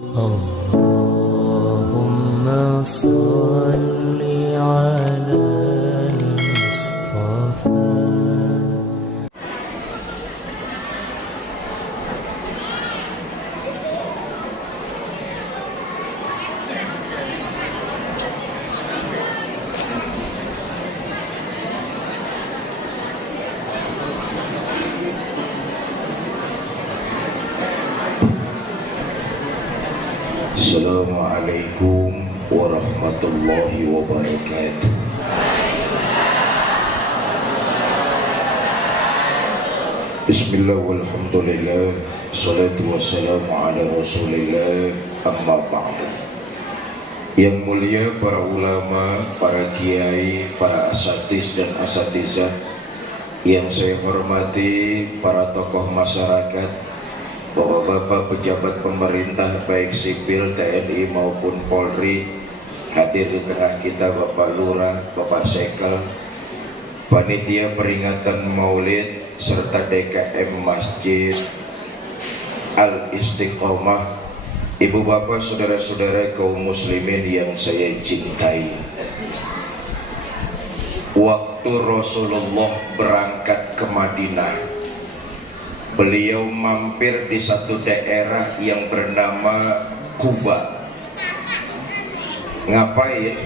اللهم صل على المصطفى. Assalamualaikum warahmatullahi wabarakatuh. Bismillah walhamdulillah, salatu wassalamu ala rasulillah, amma ba'du. Yang mulia para ulama, para kiai, para asatiz dan asatizah yang saya hormati, para tokoh masyarakat, Bapak-bapak pejabat pemerintah baik sipil, TNI maupun Polri, hadir di tengah kita Bapak Lurah, Bapak Sekel, panitia peringatan Maulid serta DKM Masjid Al-Istiqomah, Ibu Bapak, saudara-saudara kaum muslimin yang saya cintai. Waktu Rasulullah berangkat ke Madinah, beliau mampir di satu daerah yang bernama Kuba. Ngapain?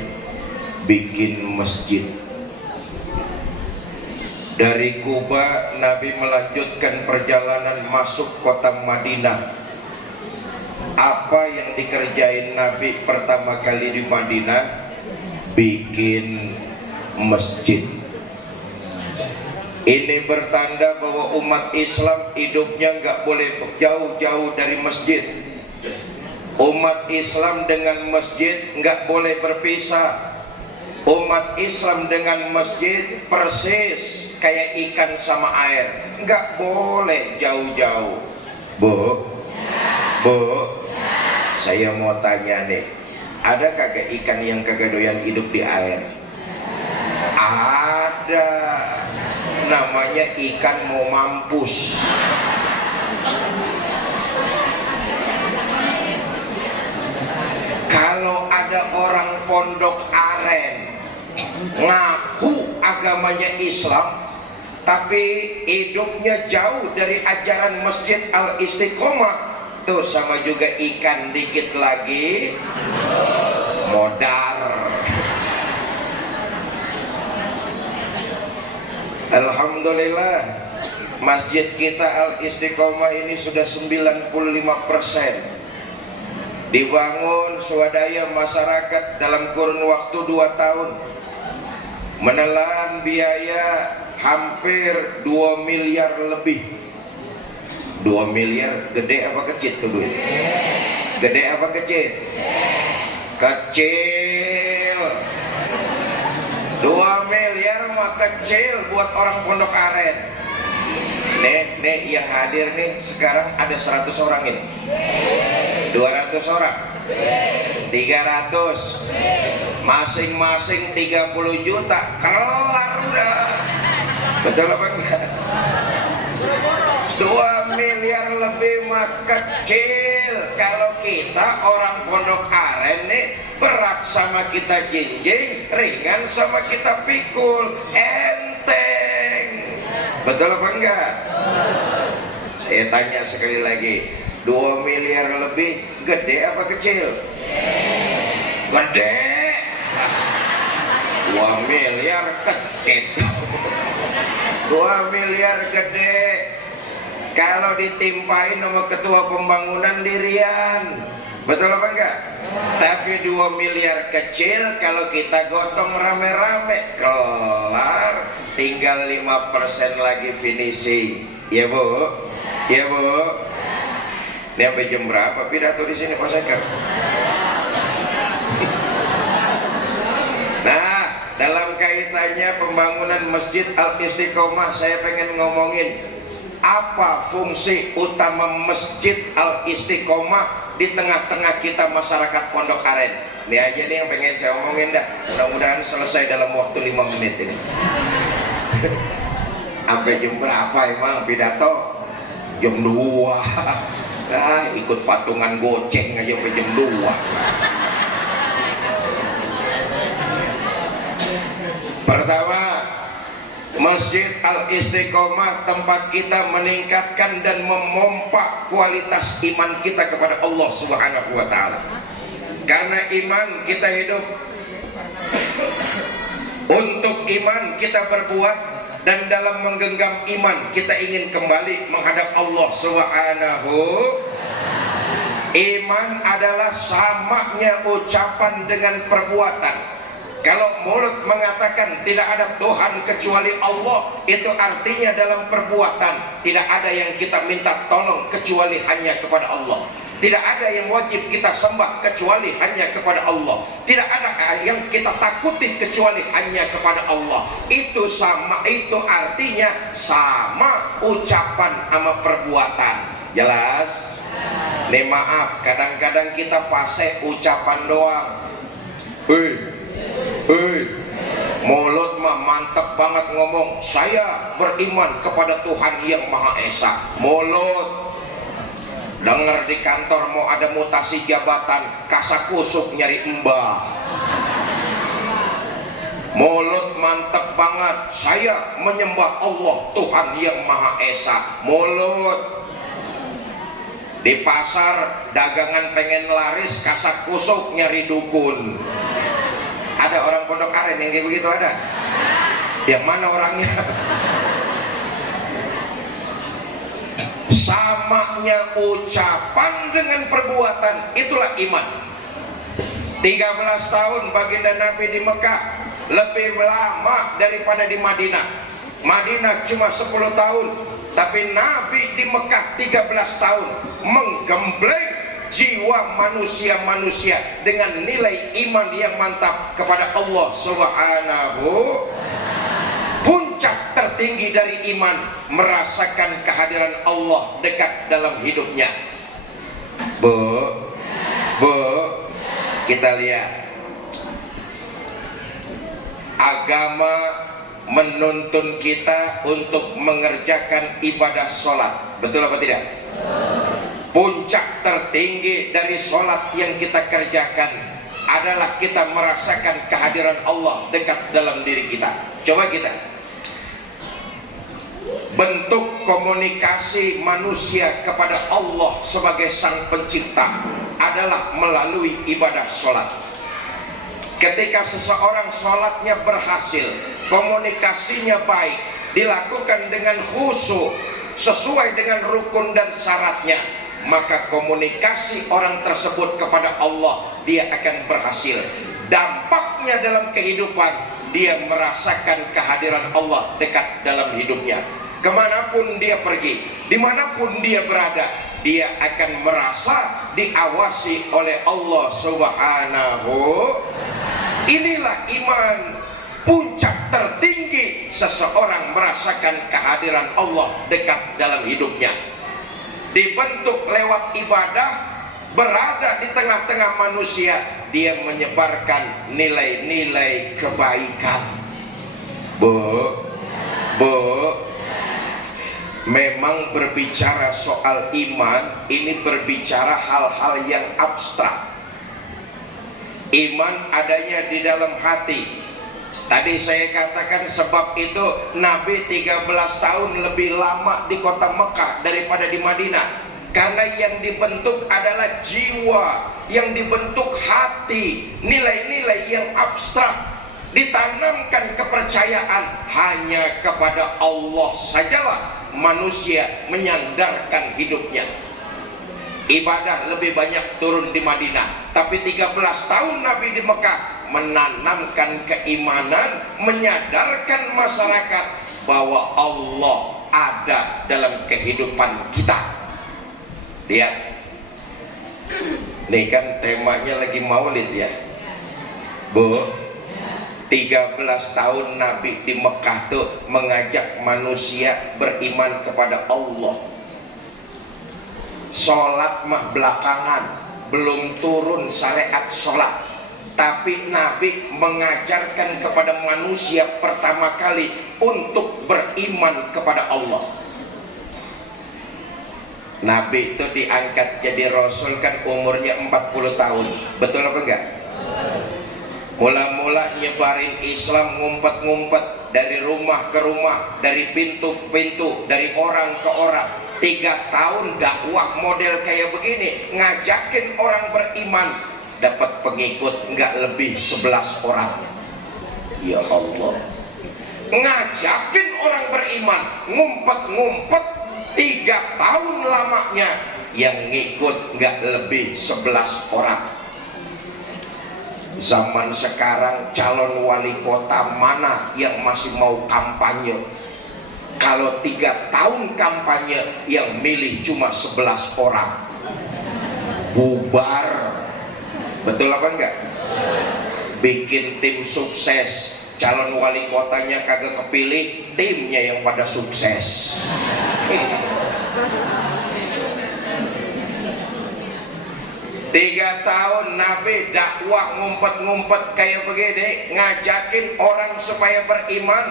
Bikin masjid. Dari Kuba Nabi melanjutkan perjalanan masuk kota Madinah. Apa yang dikerjain Nabi pertama kali di Madinah? Bikin masjid. Ini bertanda bahwa umat Islam hidupnya nggak boleh jauh-jauh dari masjid. Umat Islam dengan masjid nggak boleh berpisah. Umat Islam dengan masjid persis kayak ikan sama air, nggak boleh jauh-jauh. Bu, saya mau tanya nih, ada kagak ikan yang kagak doyan hidup di air? Ada. Namanya ikan mau mampus. Kalau ada orang pondok aren ngaku agamanya Islam tapi hidupnya jauh dari ajaran Masjid Al-Istiqomah, tuh sama juga ikan dikit lagi modar. Alhamdulillah, masjid kita Al-Istiqomah ini sudah 95% dibangun swadaya masyarakat dalam kurun waktu 2 tahun, menelan biaya hampir 2 miliar lebih. 2 miliar gede apa kecil tuh duit? Gede apa kecil? Kecil. 2 miliar mah kecil buat orang pondok aren. Nih yang hadir nih sekarang ada 100 orang ini, 200 orang, 300, masing-masing 30 juta, kelar udah. Betul apa enggak? 2 miliar lebih mah kecil. Kalau kita orang pondok aren nih, berat sama kita jinjing, ringan sama kita pikul, enteng. Betul apa enggak? Saya tanya sekali lagi, 2 miliar lebih gede apa kecil? Gede. 2 miliar kecil. 2 miliar gede. Kalau ditimpain sama ketua pembangunan dirian, betul apa enggak? Tapi 2 miliar kecil, kalau kita gotong rame-rame, kelar, tinggal 5% lagi finishing. Ya Bu? Ya Bu? Ini sampai jam berapa pidato di sini Pak Sekar? Nah, dalam kaitannya pembangunan Masjid Al-Istiqomah, saya pengen ngomongin apa fungsi utama Masjid Al-Istiqomah di tengah-tengah kita masyarakat pondok aren. Ini aja nih yang pengen saya omongin dah. Mudah-mudahan selesai dalam waktu 5 menit ini. Sampai jam berapa emang pidato? Jam 2. ikut patungan goceng aja sampai jam 2. Pertama, Masjid Al-Istiqomah tempat kita meningkatkan dan memompa kualitas iman kita kepada Allah Subhanahu wa taala. Karena iman kita hidup, untuk iman kita berbuat, dan dalam menggenggam iman kita ingin kembali menghadap Allah Subhanahu. Iman adalah samanya ucapan dengan perbuatan. Kalau mulut mengatakan tidak ada Tuhan kecuali Allah, itu artinya dalam perbuatan tidak ada yang kita minta tolong kecuali hanya kepada Allah. Tidak ada yang wajib kita sembah kecuali hanya kepada Allah. Tidak ada yang kita takuti kecuali hanya kepada Allah. Itu sama, itu artinya sama ucapan sama perbuatan. Jelas? Nih maaf, kadang-kadang kita fasih ucapan doang. Mulut mah mantep banget ngomong, saya beriman kepada Tuhan yang Maha Esa. Mulut. Dengar di kantor mau ada mutasi jabatan, kasakusuk nyari mbah. Mulut mantep banget, saya menyembah Allah Tuhan yang Maha Esa. Mulut. Di pasar dagangan pengen laris, kasakusuk nyari dukun. Ada orang pondok aren yang kayak begitu ada? Yang mana orangnya? Samanya ucapan dengan perbuatan, itulah iman. 13 tahun baginda Nabi di Mekah, lebih lama daripada di Madinah. Madinah cuma 10 tahun, tapi Nabi di Mekah 13 tahun menggembleng jiwa manusia-manusia dengan nilai iman yang mantap kepada Allah Subhanahu. Puncak tertinggi dari iman, merasakan kehadiran Allah dekat dalam hidupnya. Bu, kita lihat agama menuntun kita untuk mengerjakan ibadah sholat. Betul apa tidak? Puncak tertinggi dari sholat yang kita kerjakan adalah kita merasakan kehadiran Allah dekat dalam diri kita. Coba kita, bentuk komunikasi manusia kepada Allah sebagai sang pencipta adalah melalui ibadah sholat. Ketika seseorang sholatnya berhasil, komunikasinya baik, dilakukan dengan khusyuk sesuai dengan rukun dan syaratnya, maka komunikasi orang tersebut kepada Allah dia akan berhasil. Dampaknya dalam kehidupan, dia merasakan kehadiran Allah dekat dalam hidupnya. Kemanapun dia pergi, dimanapun dia berada, dia akan merasa diawasi oleh Allah Subhanahu. Inilah iman. Puncak tertinggi seseorang merasakan kehadiran Allah dekat dalam hidupnya. Dibentuk lewat ibadah, berada di tengah-tengah manusia, dia menyebarkan nilai-nilai kebaikan. Bu, memang berbicara soal iman, ini berbicara hal-hal yang abstrak. Iman adanya di dalam hati. Tadi saya katakan sebab itu Nabi 13 tahun lebih lama di kota Mekah daripada di Madinah. Karena yang dibentuk adalah jiwa, yang dibentuk hati, nilai-nilai yang abstrak. Ditanamkan kepercayaan hanya kepada Allah sajalah manusia menyandarkan hidupnya. Ibadah lebih banyak turun di Madinah, tapi 13 tahun Nabi di Mekah menanamkan keimanan, menyadarkan masyarakat bahwa Allah ada dalam kehidupan kita. Lihat, nih kan temanya lagi maulid ya, Bu. 13 tahun Nabi di Mekah tuh mengajak manusia beriman kepada Allah. Sholat mah belakangan, belum turun syariat sholat, tapi Nabi mengajarkan kepada manusia pertama kali untuk beriman kepada Allah. Nabi itu diangkat jadi Rasul kan umurnya 40 tahun. Betul apa enggak? Mula-mula nyebarin Islam ngumpet-ngumpet dari rumah ke rumah, dari pintu ke pintu, dari orang ke orang. 3 tahun dakwah model kayak begini, ngajakin orang beriman, dapat pengikut nggak lebih 11 orang. Ya Allah, ngajakin orang beriman, ngumpet-ngumpet 3 tahun lamanya, yang ngikut nggak lebih 11 orang. Zaman sekarang calon wali kota mana yang masih mau kampanye? Kalau 3 tahun kampanye, yang milih cuma 11 orang, bubar. Betul apa enggak? Bikin tim sukses, calon wali kotanya kagak kepilih, timnya yang pada sukses. 3 tahun Nabi dakwah ngumpet-ngumpet kayak begini, ngajakin orang supaya beriman,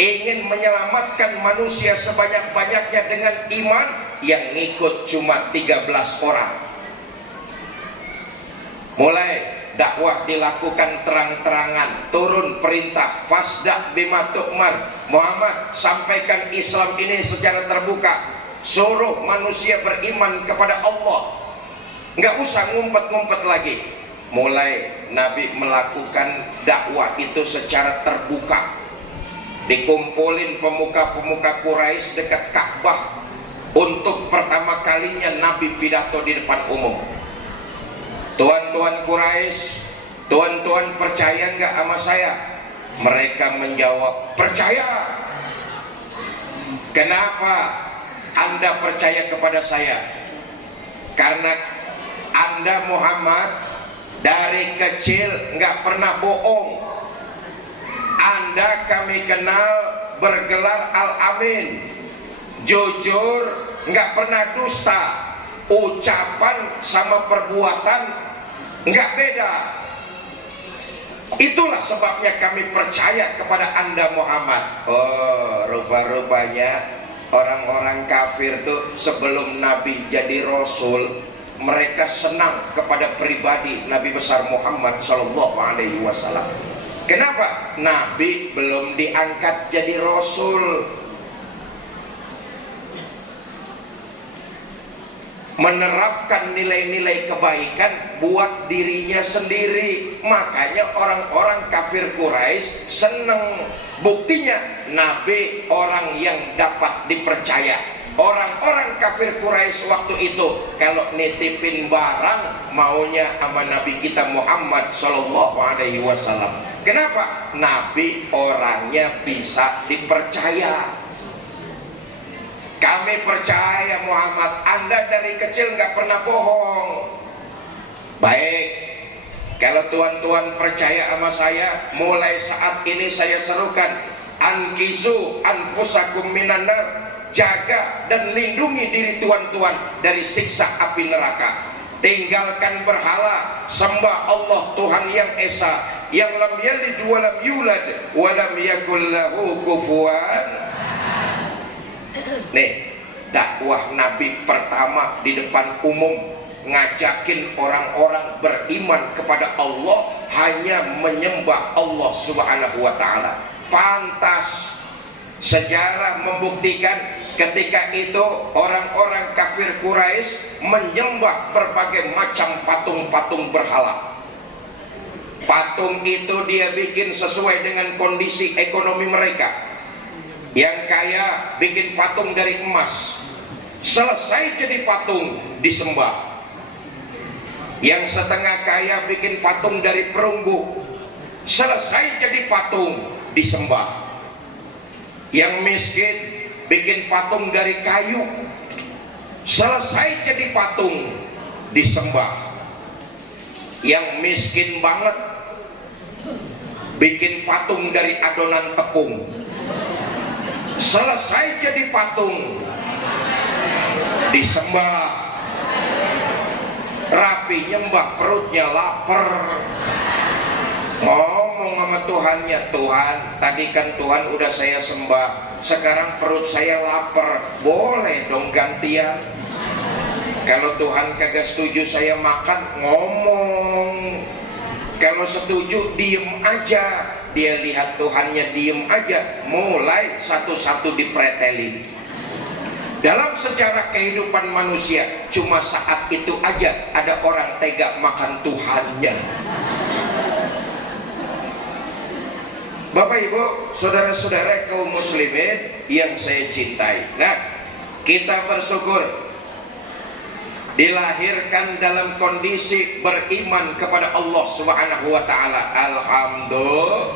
ingin menyelamatkan manusia sebanyak-banyaknya dengan iman, yang ngikut cuma 13 orang. Mulai dakwah dilakukan terang-terangan, turun perintah fasda bima tu'mar, Muhammad sampaikan Islam ini secara terbuka, suruh manusia beriman kepada Allah, nggak usah ngumpet-ngumpet lagi. Mulai Nabi melakukan dakwah itu secara terbuka, dikumpulin pemuka-pemuka Quraisy dekat Ka'bah. Untuk pertama kalinya Nabi pidato di depan umum. Tuan-tuan Quraisy, tuan-tuan percaya nggak sama saya? Mereka menjawab, percaya. Kenapa Anda percaya kepada saya? Karena Anda Muhammad dari kecil nggak pernah bohong. Anda kami kenal bergelar Al-Amin, jujur, nggak pernah dusta, ucapan sama perbuatan nggak beda. Itulah sebabnya kami percaya kepada Anda Muhammad. Oh, rupa-rupanya orang-orang kafir tuh sebelum Nabi jadi Rasul, mereka senang kepada pribadi Nabi besar Muhammad Sallallahu Alaihi Wasallam. Kenapa? Nabi belum diangkat jadi Rasul. Menerapkan nilai-nilai kebaikan buat dirinya sendiri. Makanya orang-orang kafir Quraisy senang. Buktinya Nabi orang yang dapat dipercaya. Orang-orang kafir Quraisy waktu itu kalau nitipin barang maunya sama Nabi kita Muhammad Sallallahu Alaihi Wasallam. Kenapa? Nabi orangnya bisa dipercaya. Kami percaya Muhammad, Anda dari kecil nggak pernah bohong. Baik, kalau tuan-tuan percaya sama saya, mulai saat ini saya serukan, ankizu anfusakum minan nar. Jaga dan lindungi diri tuan-tuan dari siksa api neraka. Tinggalkan berhala, sembah Allah Tuhan yang Esa, yang lam yalid wa lam yulad wa lam yakul lahu kufuwan. Nih, dakwah Nabi pertama di depan umum, ngajakin orang-orang beriman kepada Allah, hanya menyembah Allah Subhanahu wa Ta'ala. Pantas. Sejarah membuktikan ketika itu orang-orang kafir Quraisy menyembah berbagai macam patung-patung berhala. Patung itu dia bikin sesuai dengan kondisi ekonomi mereka. Yang kaya bikin patung dari emas, selesai jadi patung disembah. Yang setengah kaya bikin patung dari perunggu, selesai jadi patung disembah. Yang miskin bikin patung dari kayu, selesai jadi patung disembah. Yang miskin banget bikin patung dari adonan tepung, selesai jadi patung disembah. Rapi nyembah, perutnya lapar, ngomong sama Tuhannya, Tuhan tadi kan Tuhan udah saya sembah, sekarang perut saya lapar, boleh dong gantian? Kalau Tuhan kagak setuju saya makan, ngomong. Kalau setuju, diem aja. Dia lihat Tuhannya diem aja, mulai satu-satu dipretelin. Dalam sejarah kehidupan manusia, cuma saat itu aja ada orang tega makan Tuhannya. Bapak Ibu, saudara-saudara kaum muslimin yang saya cintai. Nah, kita bersyukur dilahirkan dalam kondisi beriman kepada Allah Subhanahu wa taala. Alhamdulillah.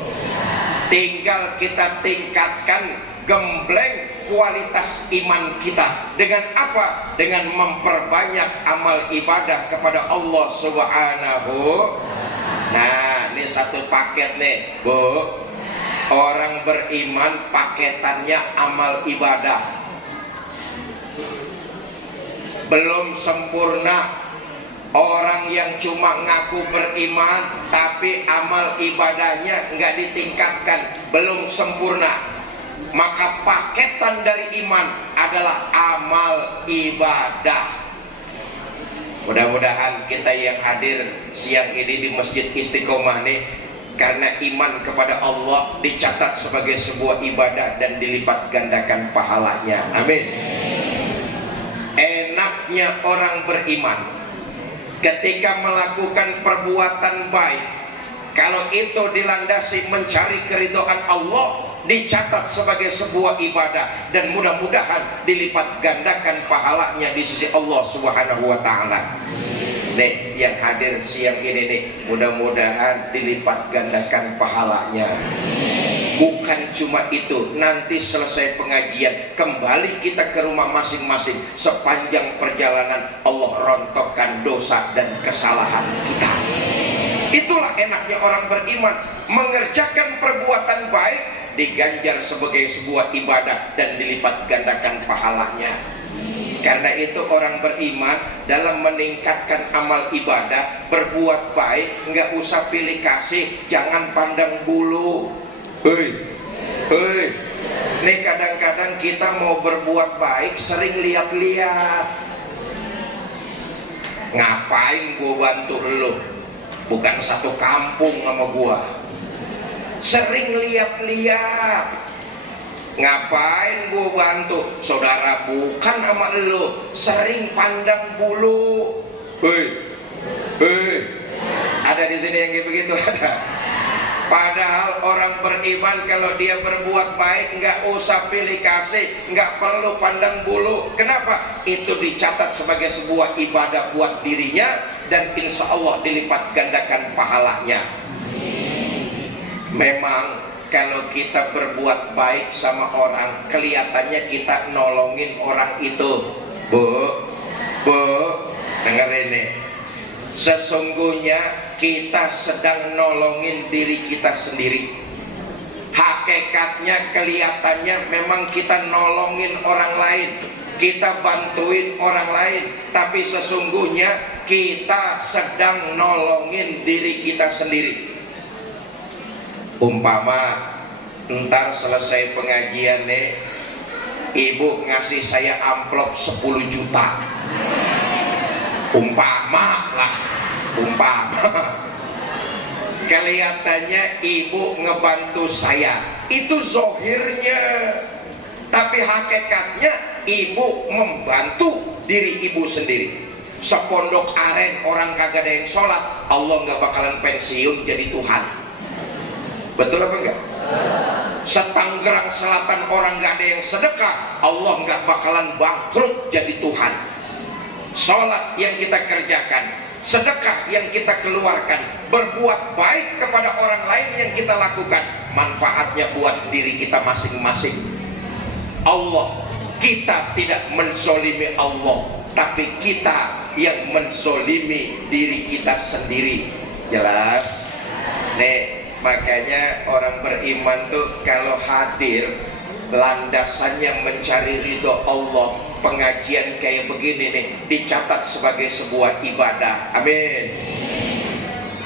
Tinggal kita tingkatkan, gembleng kualitas iman kita. Dengan apa? Dengan memperbanyak amal ibadah kepada Allah Subhanahu. Nah, ini satu paket nih, Bu. Orang beriman paketannya amal ibadah. Belum sempurna orang yang cuma ngaku beriman tapi amal ibadahnya nggak ditingkatkan, belum sempurna. Maka paketan dari iman adalah amal ibadah. Mudah-mudahan kita yang hadir siang ini di Masjid Istiqomah nih, karena iman kepada Allah dicatat sebagai sebuah ibadah dan dilipat gandakan pahalanya. Amin. Enaknya orang beriman ketika melakukan perbuatan baik, kalau itu dilandasi mencari keridhaan Allah, dicatat sebagai sebuah ibadah dan mudah-mudahan dilipat gandakan pahalanya di sisi Allah Subhanahu wa taala. Nih yang hadir siang ini nih, mudah-mudahan dilipat gandakan pahalanya. Bukan cuma itu, nanti selesai pengajian kembali kita ke rumah masing-masing. Sepanjang perjalanan Allah rontokkan dosa dan kesalahan kita. Itulah enaknya orang beriman, mengerjakan perbuatan baik diganjar sebagai sebuah ibadah dan dilipat gandakan pahalanya. Karena itu orang beriman dalam meningkatkan amal ibadah, berbuat baik, nggak usah pilih kasih, jangan pandang bulu. Hei, nih kadang-kadang kita mau berbuat baik sering lihat-lihat. Ngapain gua bantu lu? Bukan satu kampung sama gua. Sering lihat-lihat. Ngapain gua bantu? Saudara bukan sama lu, sering pandang bulu. Hei, ada di sini yang kayak begitu ada. Padahal orang beriman kalau dia berbuat baik nggak usah pilih kasih, nggak perlu pandang bulu. Kenapa? Itu dicatat sebagai sebuah ibadah buat dirinya dan insya Allah dilipat gandakan pahalanya. Memang kalau kita berbuat baik sama orang, kelihatannya kita nolongin orang itu. Bu, dengerin nih. Sesungguhnya kita sedang nolongin diri kita sendiri. Hakikatnya kelihatannya memang kita nolongin orang lain, kita bantuin orang lain, tapi sesungguhnya kita sedang nolongin diri kita sendiri. Umpama ntar selesai pengajian nih, ibu ngasih saya amplop 10 juta. Umpama kelihatannya ibu ngebantu saya, itu zohirnya, tapi hakikatnya ibu membantu diri ibu sendiri. Sepondok aren orang kagak ada yang sholat, Allah nggak bakalan pensiun jadi Tuhan. Betul apa enggak? Setanggerang Selatan orang nggak ada yang sedekah, Allah nggak bakalan bangkrut jadi Tuhan. Sholat yang kita kerjakan, sedekah yang kita keluarkan, berbuat baik kepada orang lain yang kita lakukan, manfaatnya buat diri kita masing-masing. Allah, kita tidak menzolimi Allah, tapi kita yang menzolimi diri kita sendiri. Jelas? Nih, makanya orang beriman tuh kalau hadir landasannya mencari ridho Allah. Pengajian kayak begini nih dicatat sebagai sebuah ibadah. Amin.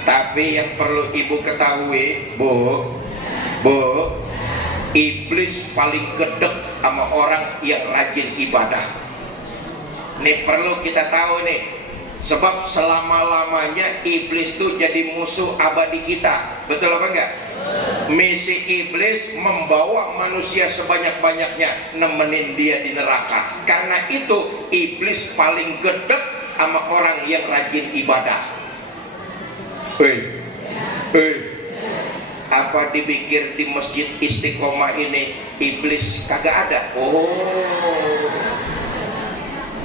Tapi yang perlu ibu ketahui, bu, iblis paling gedek sama orang yang rajin ibadah. Nih perlu kita tahu nih, sebab selama-lamanya iblis tuh jadi musuh abadi kita. Betul apa enggak? Misi iblis membawa manusia sebanyak-banyaknya, nemenin dia di neraka. Karena itu iblis paling gedek sama orang yang rajin ibadah. Apa dipikir di Masjid Istiqomah ini iblis kagak ada? Oh,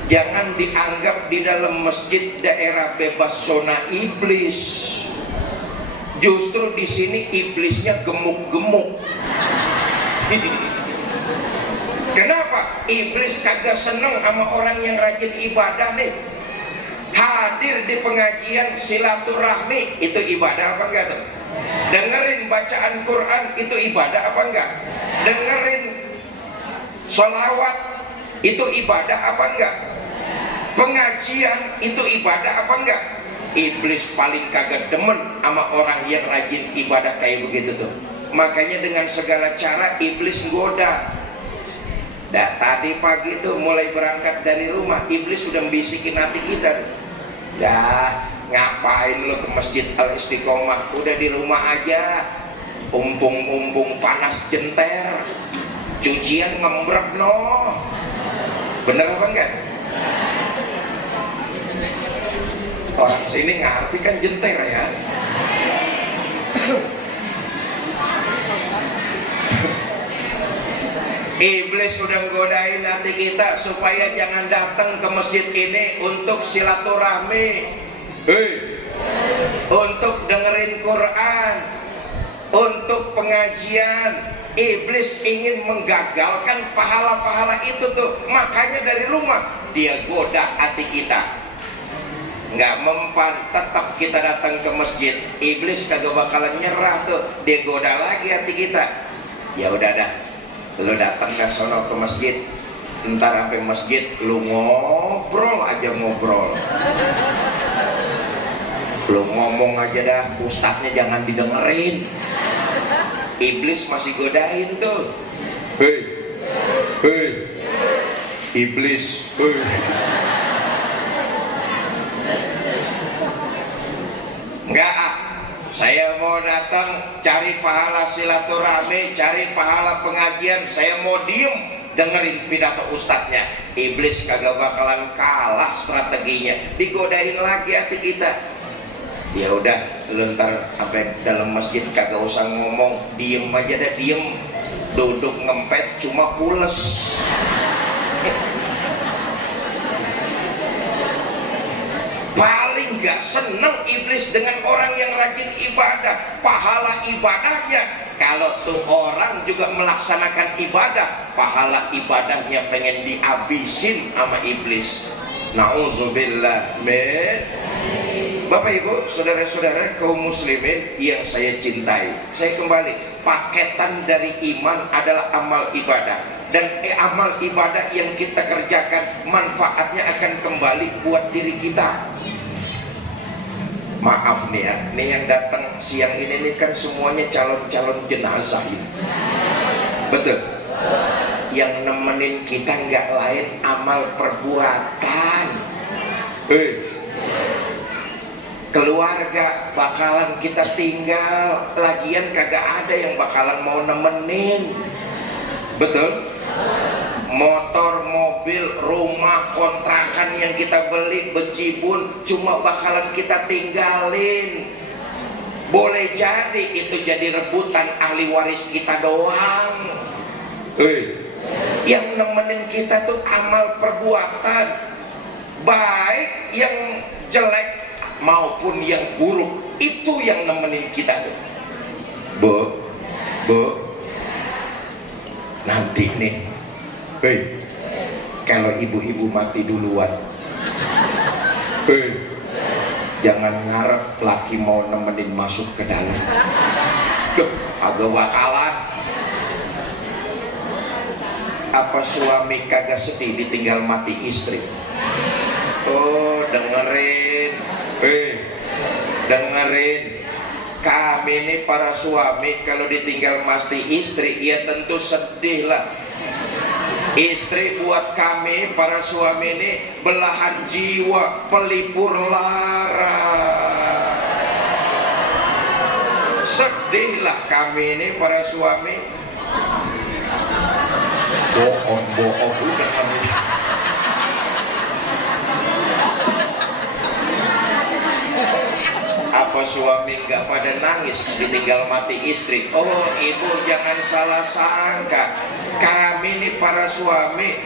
jangan dianggap di dalam masjid daerah bebas zona iblis. Justru di sini iblisnya gemuk-gemuk. Kenapa? Iblis kagak seneng sama orang yang rajin ibadah nih. Hadir di pengajian silaturahmi itu ibadah apa enggak tuh? Dengerin bacaan Quran itu ibadah apa enggak? Dengerin sholawat itu ibadah apa enggak? Pengajian itu ibadah apa enggak? Iblis paling kagak demen sama orang yang rajin ibadah kayak begitu tuh. Makanya dengan segala cara iblis goda. Tadi pagi tuh mulai berangkat dari rumah, iblis sudah bisikin hati kita. Ya, ngapain lo ke Masjid Al Istiqomah? Udah di rumah aja. Umpung panas jenter, cucian ngembrek no. Bener apa enggak? Orang sini ngerti kan jenter ya. Iblis sudah godain hati kita supaya jangan datang ke masjid ini untuk silaturahmi, untuk dengerin Quran, untuk pengajian. Iblis ingin menggagalkan pahala-pahala itu tuh. Makanya dari rumah dia goda hati kita. Nggak mempan, tetap kita datang ke masjid. Iblis kagak bakalan nyerah tuh. Dia goda lagi hati kita. Ya udah dah, lu datang ke sono ke masjid, ntar sampai masjid lu ngobrol aja ngobrol, lu ngomong aja dah, ustadznya jangan didengerin. Iblis masih godain tuh. Hei iblis, enggak, saya mau datang cari pahala silaturahmi, cari pahala pengajian. Saya mau diem dengerin pidato ustadznya. Iblis kagak bakalan kalah strateginya. Digodain lagi hati kita. Ya udah, lu ntar sampai dalam masjid kagak usah ngomong, diem aja dah, diem. Duduk ngempet cuma pules. Paling gak seneng iblis dengan orang yang rajin ibadah. Pahala ibadahnya, kalau tuh orang juga melaksanakan ibadah, pahala ibadahnya pengen dihabisin sama iblis. Na'udzubillah min. Bapak ibu, saudara-saudara kaum muslimin yang saya cintai, saya kembali, paketan dari iman adalah amal ibadah. Dan amal ibadah yang kita kerjakan, manfaatnya akan kembali buat diri kita. Maaf nih ya, nih yang datang siang ini nih kan semuanya calon-calon jenazah ini. Betul? Yang nemenin kita nggak lain amal perbuatan. Keluarga bakalan kita tinggal, lagian kagak ada yang bakalan mau nemenin. Betul? Motor, mobil, rumah, kontrakan yang kita beli, bejibun, cuma bakalan kita tinggalin. Boleh jadi itu jadi rebutan ahli waris kita doang. Yang nemenin kita tuh amal perbuatan, baik yang jelek maupun yang buruk, itu yang nemenin kita tuh. Bu, nanti nih, kalau ibu-ibu mati duluan, jangan ngarep laki mau nemenin masuk ke dalam. Agak bakalan. Apa suami kagak sedih ditinggal mati istri? Oh, dengerin, dengerin. Kami ini para suami kalau ditinggal mati istri, ya tentu sedih lah. Istri buat kami para suami ini belahan jiwa, pelipur lara. Sedihlah kami ini para suami. Bohong udah kami. Apa suami nggak pada nangis ditinggal mati istri? Oh ibu jangan salah sangka, kami ini para suami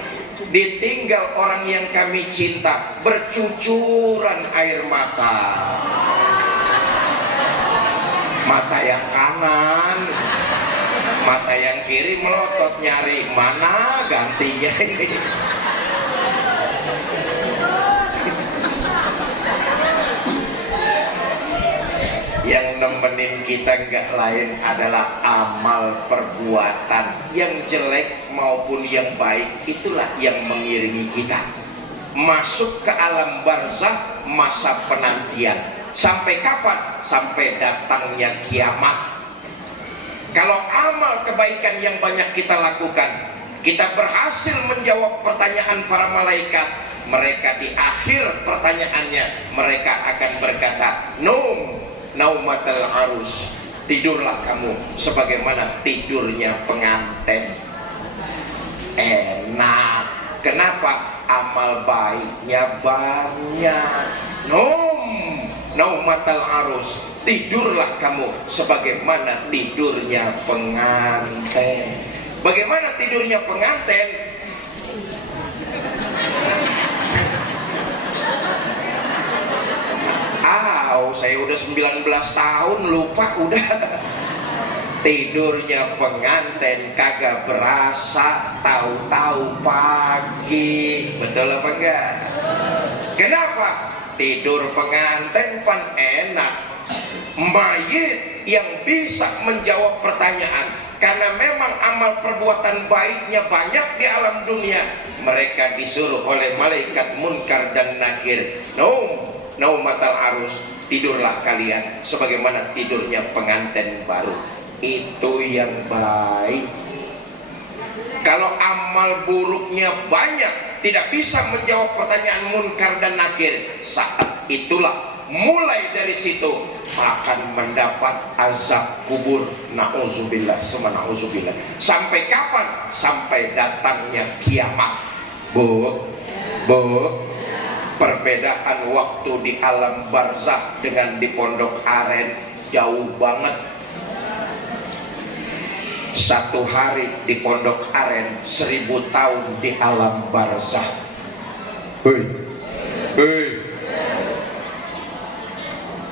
ditinggal orang yang kami cinta bercucuran air mata. Mata yang kanan, mata yang kiri melotot nyari mana gantinya ini. Yang nemenin kita nggak lain adalah amal perbuatan yang jelek maupun yang baik. Itulah yang mengiringi kita masuk ke alam barzakh, masa penantian. Sampai kapan? Sampai datangnya kiamat. Kalau amal kebaikan yang banyak kita lakukan, kita berhasil menjawab pertanyaan para malaikat. Mereka di akhir pertanyaannya, mereka akan berkata, naumatal arus, tidurlah kamu sebagaimana tidurnya pengantin. Enak. Kenapa? Amal baiknya banyak. Naumatal arus, tidurlah kamu sebagaimana tidurnya pengantin. Bagaimana tidurnya pengantin? Saya udah 19 tahun lupa udah. Tidurnya pengantin kagak berasa, tahu-tahu pagi. Betul apa enggak? Kenapa? Tidur pengantin pan enak. Mayit yang bisa menjawab pertanyaan, karena memang amal perbuatan baiknya banyak di alam dunia. Mereka disuruh oleh malaikat munkar dan nakir, naumatal arus, tidurlah kalian sebagaimana tidurnya pengantin baru. Itu yang baik. Kalau amal buruknya banyak, tidak bisa menjawab pertanyaan munkar dan nakir, saat itulah mulai dari situ akan mendapat azab kubur. Na'udzubillah, summa na'udzubillah. Sampai kapan? Sampai datangnya kiamat. Bu, perbedaan waktu di alam barzakh dengan di pondok aren jauh banget. Satu hari di pondok aren, 1000 tahun di alam barzakh.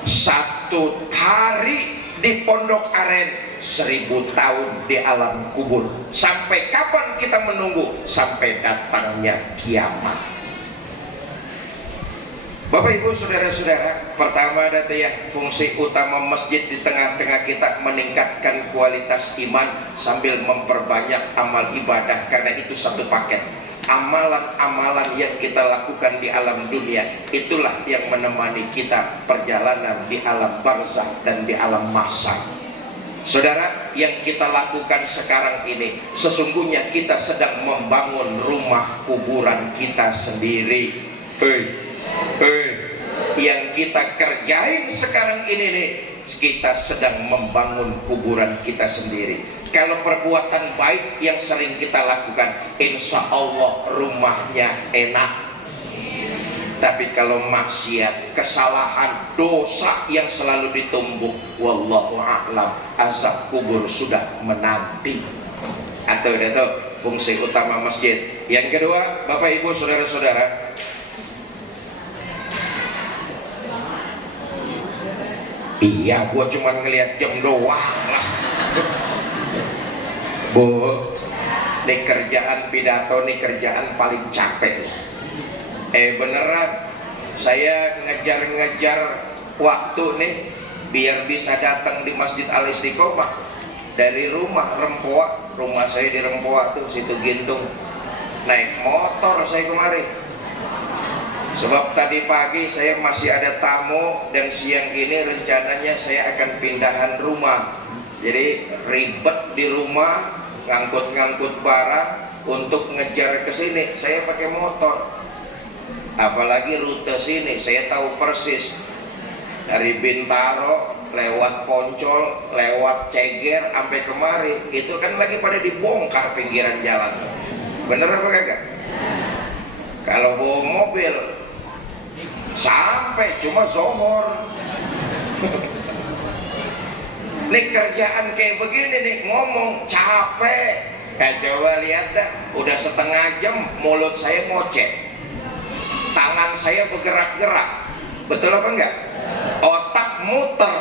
Satu hari di pondok aren, 1000 tahun di alam kubur. Sampai kapan kita menunggu? Sampai datangnya kiamat. Bapak ibu saudara-saudara, pertama ada yang fungsi utama masjid di tengah-tengah kita meningkatkan kualitas iman sambil memperbanyak amal ibadah, karena itu satu paket. Amalan-amalan yang kita lakukan di alam dunia, itulah yang menemani kita perjalanan di alam barzakh dan di alam mahsyar. Saudara, yang kita lakukan sekarang ini sesungguhnya kita sedang membangun rumah kuburan kita sendiri. Yang kita kerjain sekarang ini nih, kita sedang membangun kuburan kita sendiri. Kalau perbuatan baik yang sering kita lakukan, insya Allah rumahnya enak. Tapi kalau maksiat, kesalahan, dosa yang selalu ditumbuk, wallahu a'lam, azab kubur sudah menanti. Atau itu fungsi utama masjid. Yang kedua, Bapak Ibu saudara-saudara, iya, gua cuma ngelihat jam doang lah. Bu, ini kerjaan pidato, ini kerjaan paling capek. Beneran, saya ngejar-ngejar waktu nih biar bisa datang di Masjid Al Istiqomah dari rumah Rempoa. Rumah saya di Rempoa tuh, situ Gintung. Naik motor saya kemarin. Sebab tadi pagi saya masih ada tamu dan siang ini rencananya saya akan pindahan rumah. Jadi ribet di rumah, ngangkut-ngangkut barang, untuk ngejar ke sini saya pakai motor, apalagi rute sini saya tahu persis, dari Bintaro lewat Poncol, lewat Ceger sampai kemari itu kan lagi pada dibongkar pinggiran jalan. Bener apa kagak? Kalau bawa mobil sampai cuma zohor. Nih kerjaan kayak begini nih, ngomong capek. Coba lihat dah, udah setengah jam mulut saya ngoceh, tangan saya bergerak-gerak, betul apa enggak? Otak muter.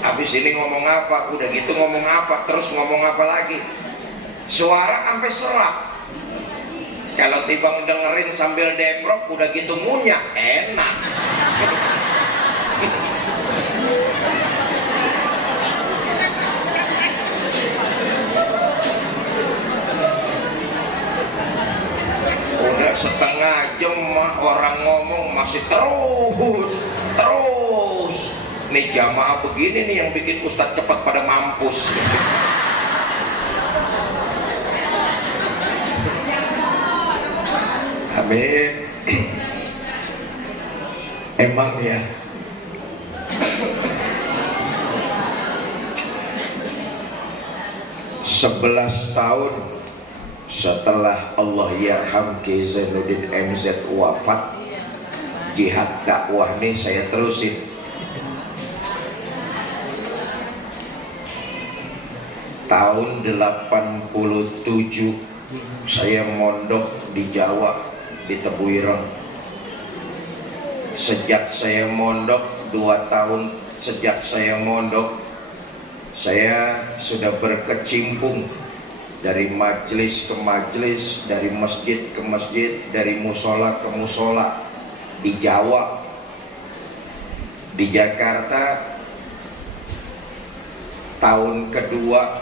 Habis ini ngomong apa, udah gitu ngomong apa, terus ngomong apa lagi, suara sampai serak. Kalau tiba dengerin sambil deprok, udah gitu ngunyah, enak. Udah setengah jam orang ngomong masih terus. Nih jamaah begini nih yang bikin ustadz cepat pada mampus. Amin. Emang ya, sebelas tahun setelah Allah yarham Ki Zainuddin MZ wafat, jihad dakwah ini saya terusin. Tahun 87 saya mondok di Jawa, di Tebuireng. Sejak saya mondok 2 tahun, sejak saya mondok saya sudah berkecimpung dari majelis ke majelis, dari masjid ke masjid, dari musola ke musola di Jawa. Di Jakarta tahun kedua,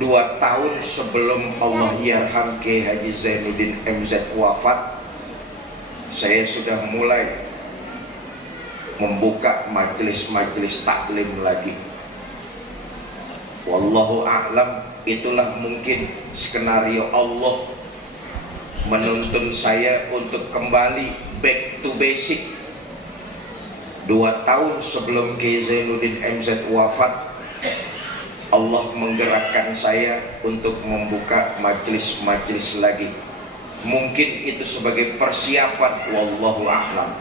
2 tahun sebelum Allah yarham Kiai Haji Zainuddin MZ wafat, saya sudah mulai membuka majelis-majelis taklim lagi. Wallahu a'lam, itulah mungkin skenario Allah menuntun saya untuk kembali back to basic. 2 tahun sebelum Kiai Zainuddin MZ wafat, Allah menggerakkan saya untuk membuka majelis-majelis lagi. Mungkin itu sebagai persiapan, wallahu a'lam.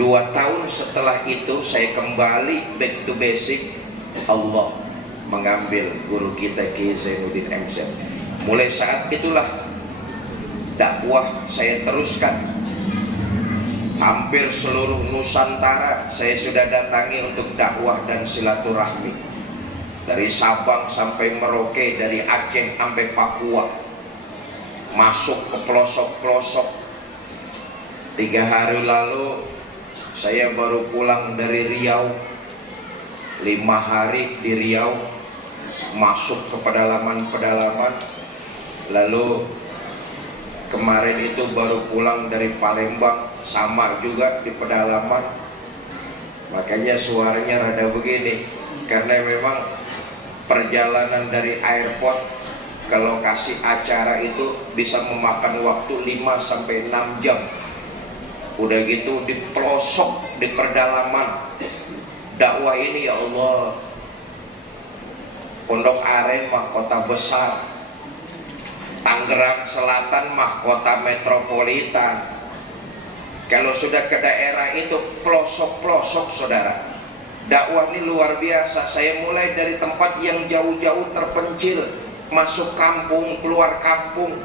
2 tahun setelah itu saya kembali back to basic. Allah mengambil guru kita Kiai Zainuddin MZ. Mulai saat itulah dakwah saya teruskan. Hampir seluruh Nusantara saya sudah datangi untuk dakwah dan silaturahmi. Dari Sabang sampai Merauke, dari Aceh sampai Papua, masuk ke pelosok-pelosok. 3 hari lalu saya baru pulang dari Riau, 5 hari di Riau, masuk ke pedalaman-pedalaman. Lalu kemarin itu baru pulang dari Palembang, sama juga di pedalaman. Makanya suaranya rada begini, karena memang perjalanan dari airport ke lokasi acara itu bisa memakan waktu 5-6 jam. Udah gitu di pelosok, di pedalaman. Dakwah ini ya Allah, Pondok Aren mah kota besar, Tangerang Selatan mah kota metropolitan. Kalau sudah ke daerah itu pelosok-pelosok saudara, dakwah ini luar biasa. Saya mulai dari tempat yang jauh-jauh terpencil, masuk kampung, keluar kampung,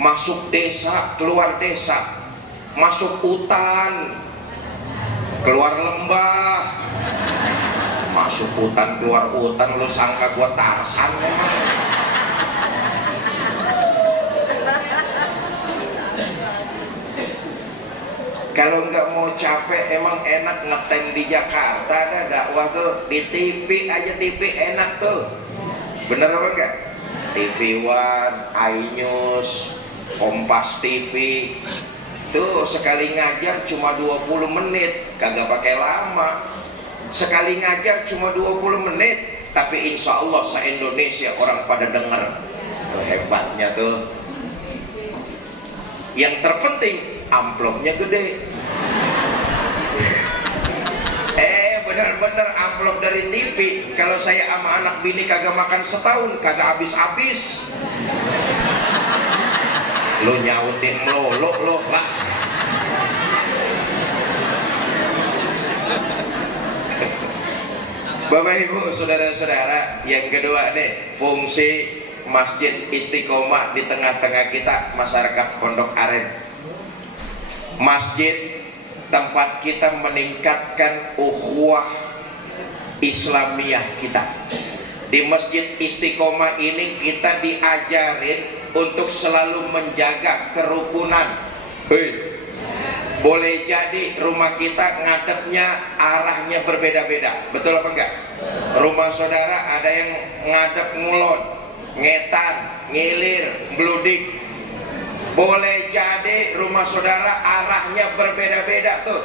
masuk desa, keluar desa, masuk hutan, keluar lembah, masuk hutan, keluar hutan. Lu sangka gua Tarsan memang? Kalau nggak mau capek, emang enak ngetem di Jakarta. Ada dakwah tuh di TV aja, TV enak tuh. Bener apa enggak? TV One, iNews, Kompas TV. Tuh sekali ngajar cuma 20 menit, kagak pakai lama. Sekali ngajar cuma 20 menit, tapi insya Allah se-Indonesia orang pada denger. Hebatnya tuh. Yang terpenting amplopnya gede. Bener-bener amplop dari TV. Kalau saya sama anak bini kagak makan setahun, kagak habis-habis. Lo nyautin melolok lo lah. Bapak Ibu, saudara-saudara, yang kedua nih, fungsi Masjid Istiqomah di tengah-tengah kita, masyarakat Pondok Aren. Masjid tempat kita meningkatkan ukhuwah Islamiyah kita. Di Masjid Istiqomah ini kita diajarin untuk selalu menjaga kerukunan. Boleh jadi rumah kita ngadepnya arahnya berbeda-beda, betul apa enggak? Rumah saudara ada yang ngadep ngulon, ngetan, ngilir, bludik. Boleh jadi rumah saudara arahnya berbeda-beda tuh.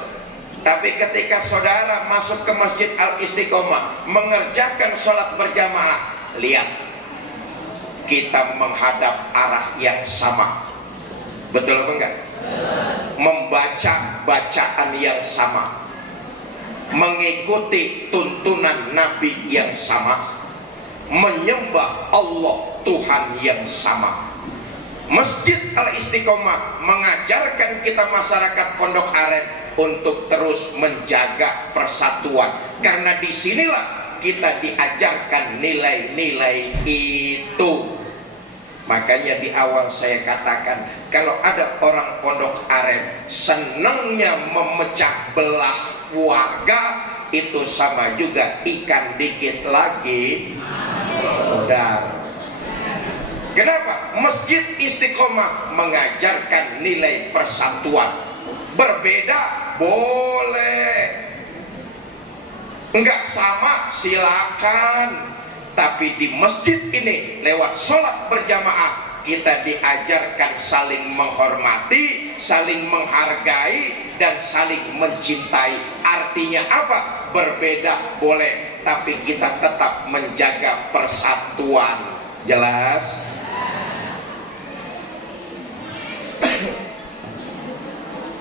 Tapi ketika saudara masuk ke Masjid Al-Istiqomah mengerjakan sholat berjamaah, lihat, kita menghadap arah yang sama. Betul apa enggak? Membaca bacaan yang sama, mengikuti tuntunan Nabi yang sama, menyembah Allah Tuhan yang sama. Masjid Al-Istiqomah mengajarkan kita masyarakat Pondok Aren untuk terus menjaga persatuan, karena disinilah kita diajarkan nilai-nilai itu. Makanya di awal saya katakan, kalau ada orang Pondok Aren senangnya memecah belah warga, itu sama juga ikan dikit lagi udar. Kenapa? Masjid Istiqomah mengajarkan nilai persatuan. Berbeda boleh, enggak sama silakan. Tapi di masjid ini lewat sholat berjamaah kita diajarkan saling menghormati, saling menghargai, dan saling mencintai. Artinya apa? Berbeda boleh, tapi kita tetap menjaga persatuan. Jelas?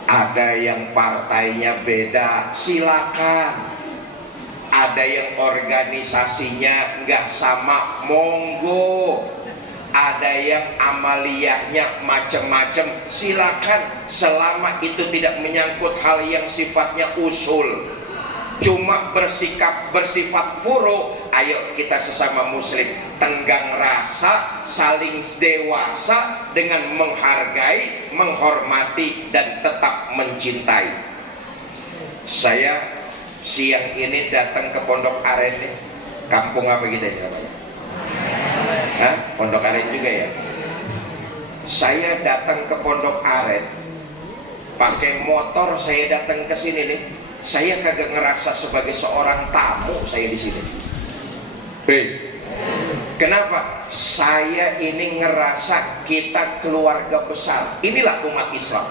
Ada yang partainya beda, silakan. Ada yang organisasinya nggak sama, monggo. Ada yang amaliyahnya macam-macam, silakan. Selama itu tidak menyangkut hal yang sifatnya usul, cuma bersifat furu, ayo kita sesama muslim tenggang rasa, saling dewasa dengan menghargai, menghormati, dan tetap mencintai. Saya siang ini datang ke Pondok Aren nih. Kampung apa kita ini namanya? Hah? Pondok Aren juga ya? Saya datang ke Pondok Aren pakai motor, saya datang ke sini nih. Saya kagak ngerasa sebagai seorang tamu saya di sini. Kenapa? Saya ini ngerasa kita keluarga besar. Inilah umat Islam.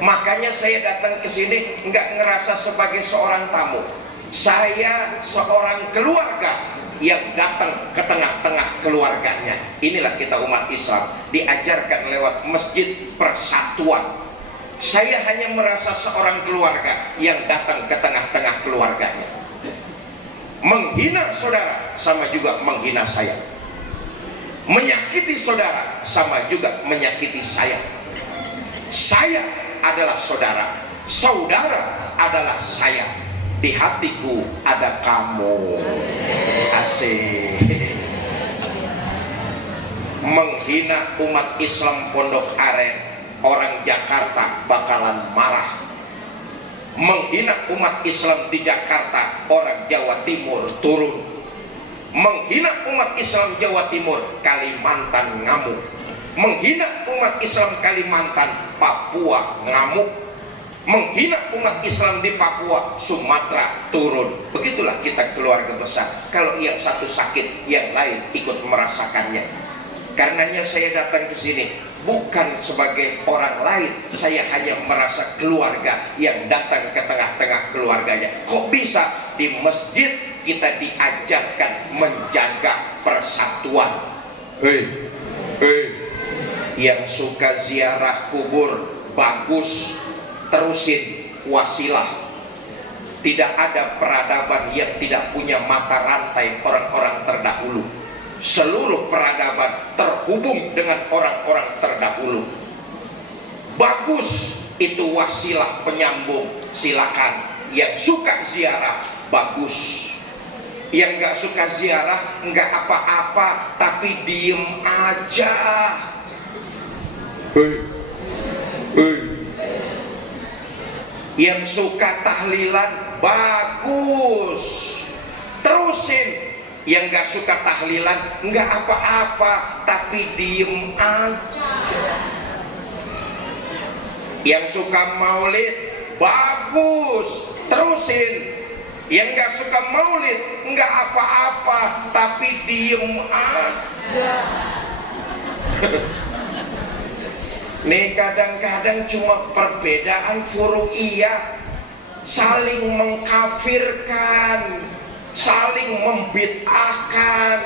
Makanya saya datang ke sini nggak ngerasa sebagai seorang tamu. Saya seorang keluarga yang datang ke tengah-tengah keluarganya. Inilah kita umat Islam, diajarkan lewat masjid persatuan. Saya hanya merasa seorang keluarga yang datang ke tengah-tengah keluarganya. Menghina saudara sama juga menghina saya. Menyakiti saudara sama juga menyakiti saya. Saya adalah saudara, saudara adalah saya. Di hatiku ada kamu. Asik. Menghina umat Islam Pondok Aren, orang Jakarta bakalan marah. Menghina umat Islam di Jakarta, orang Jawa Timur turun. Menghina umat Islam Jawa Timur, Kalimantan ngamuk. Menghina umat Islam Kalimantan, Papua ngamuk. Menghina umat Islam di Papua, Sumatera turun. Begitulah kita keluarga besar. Kalau yang satu sakit, yang lain ikut merasakannya. Karenanya saya datang ke sini bukan sebagai orang lain, saya hanya merasa keluarga yang datang ke tengah-tengah keluarganya. Kok bisa di masjid kita diajarkan menjaga persatuan? Yang suka ziarah kubur bagus, terusin, wasilah. Tidak ada peradaban yang tidak punya mata rantai orang-orang terdahulu. Seluruh peradaban terhubung dengan orang-orang terdahulu. Bagus, itu wasilah penyambung, silakan. Yang suka ziarah bagus. Yang nggak suka ziarah nggak apa-apa, tapi diem aja. Yang suka tahlilan bagus, terusin. Yang nggak suka tahlilan nggak apa-apa, tapi diem aja. Yang suka maulid bagus, terusin. Yang nggak suka maulid nggak apa-apa, tapi diem aja. Nih kadang-kadang cuma perbedaan furu'iyah, saling mengkafirkan, saling membid'ahkan.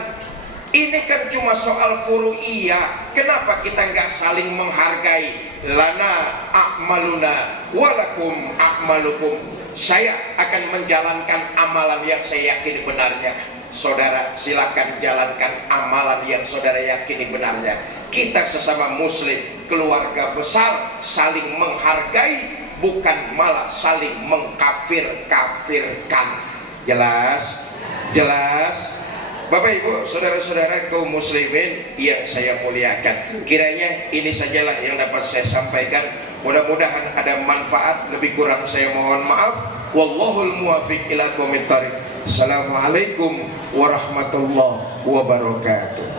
Ini kan cuma soal furu'iyah. Kenapa kita nggak saling menghargai? Lana a'maluna walakum a'malukum. Saya akan menjalankan amalan yang saya yakini benarnya. Saudara silakan jalankan amalan yang saudara yakini benarnya. Kita sesama muslim, keluarga besar, saling menghargai, bukan malah saling mengkafir-kafirkan. Jelas? Jelas? Bapak Ibu, saudara-saudara kaum muslimin yang saya muliakan, kiranya ini sajalah yang dapat saya sampaikan. Mudah-mudahan ada manfaat, lebih kurang saya mohon maaf. Wallahul muwaffiq ila aqwamit thoriq. Assalamualaikum warahmatullahi wabarakatuh.